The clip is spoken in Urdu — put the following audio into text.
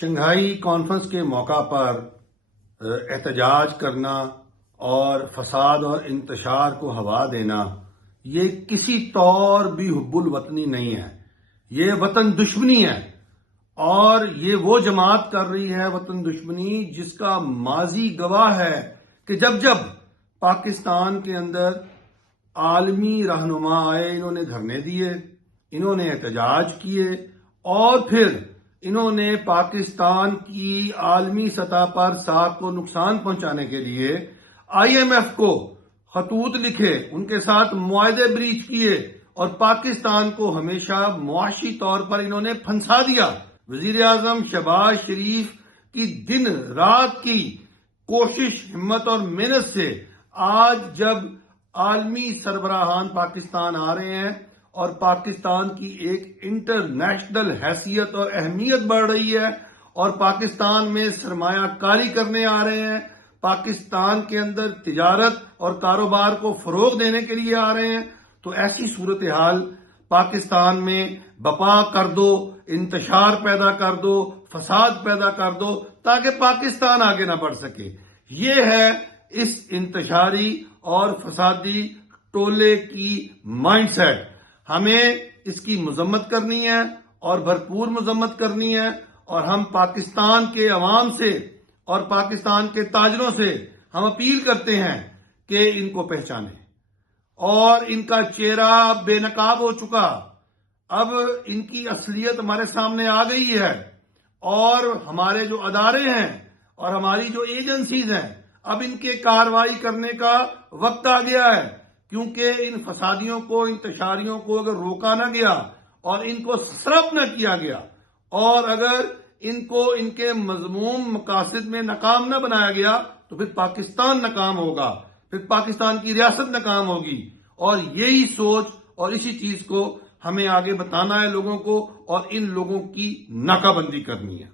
شنگھائی کانفرنس کے موقع پر احتجاج کرنا اور فساد اور انتشار کو ہوا دینا یہ کسی طور بھی حب الوطنی نہیں ہے، یہ وطن دشمنی ہے۔ اور یہ وہ جماعت کر رہی ہے وطن دشمنی جس کا ماضی گواہ ہے کہ جب جب پاکستان کے اندر عالمی رہنما آئے، انہوں نے دھرنے دیے، انہوں نے احتجاج کیے اور پھر انہوں نے پاکستان کی عالمی سطح پر ساتھ کو نقصان پہنچانے کے لیے IMF کو خطوط لکھے، ان کے ساتھ معاہدے بریچ کیے اور پاکستان کو ہمیشہ معاشی طور پر انہوں نے پھنسا دیا۔ وزیر اعظم شہباز شریف کی دن رات کی کوشش، ہمت اور محنت سے آج جب عالمی سربراہان پاکستان آ رہے ہیں اور پاکستان کی ایک انٹرنیشنل حیثیت اور اہمیت بڑھ رہی ہے اور پاکستان میں سرمایہ کاری کرنے آ رہے ہیں، پاکستان کے اندر تجارت اور کاروبار کو فروغ دینے کے لیے آ رہے ہیں، تو ایسی صورتحال پاکستان میں بپا کر دو، انتشار پیدا کر دو، فساد پیدا کر دو تاکہ پاکستان آگے نہ بڑھ سکے۔ یہ ہے اس انتشاری اور فسادی ٹولے کی مائنڈ سیٹ۔ ہمیں اس کی مذمت کرنی ہے اور بھرپور مذمت کرنی ہے، اور ہم پاکستان کے عوام سے اور پاکستان کے تاجروں سے ہم اپیل کرتے ہیں کہ ان کو پہچانیں۔ اور ان کا چہرہ اب بے نقاب ہو چکا، اب ان کی اصلیت ہمارے سامنے آ گئی ہے، اور ہمارے جو ادارے ہیں اور ہماری جو ایجنسیز ہیں اب ان کے کارروائی کرنے کا وقت آ گیا ہے، کیونکہ ان فسادیوں کو، انتشاریوں کو اگر روکا نہ گیا اور ان کو سرپ نہ کیا گیا اور اگر ان کو ان کے مذموم مقاصد میں ناکام نہ بنایا گیا تو پھر پاکستان ناکام ہوگا، پھر پاکستان کی ریاست ناکام ہوگی۔ اور یہی سوچ اور اسی چیز کو ہمیں آگے بتانا ہے لوگوں کو، اور ان لوگوں کی ناکہ بندی کرنی ہے۔